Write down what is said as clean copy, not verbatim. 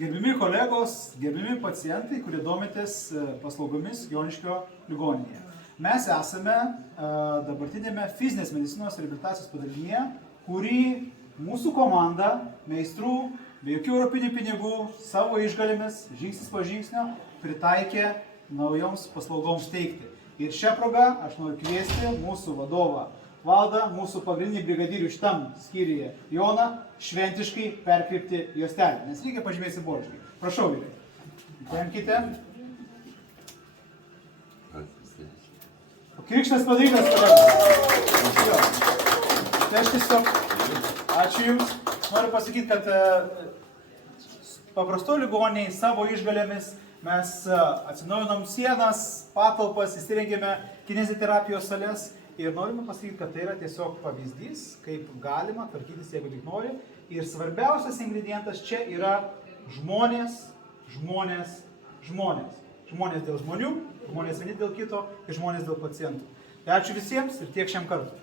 Gerbimi kolegos, gerbimi pacientai, kurie domitės paslaugomis Joniškio ligoninėje. Mes esame dabartinėme fizinės medicinos reabilitacijos padalinyje, kurį mūsų komanda, meistrų, be jokių europinių pinigų, savo išgalėmis, žingsnis po žingsnio, pritaikė naujoms paslaugoms teikti. Ir šią progą aš noriu kviesti mūsų vadovą Valdą, mūsų pagrindinį brigadierių šitam skyriuje Joną, šventiškai perkreipti juostelę, nes reikia pažymėti simboliškai. Prašau, vyrai. Paimkite. Krikštas padarytas, kolegos. Tai aš tiesiog, ačiū Jums. Noriu pasakyti, kad paprasto ligoniai savo išgalėmis mes atsinaujinom sienas, patalpas, įsirengėme kineziterapijos sales. Ir norime pasakyti, kad tai yra tiesiog pavyzdys, kaip galima tvarkytis, jeigu tik nori. Ir svarbiausias ingredientas čia yra žmonės, žmonės, žmonės. Žmonės dėl žmonių, žmonės vieni dėl kito ir žmonės dėl pacientų. Tai ačiū visiems ir tiek šiam kartui.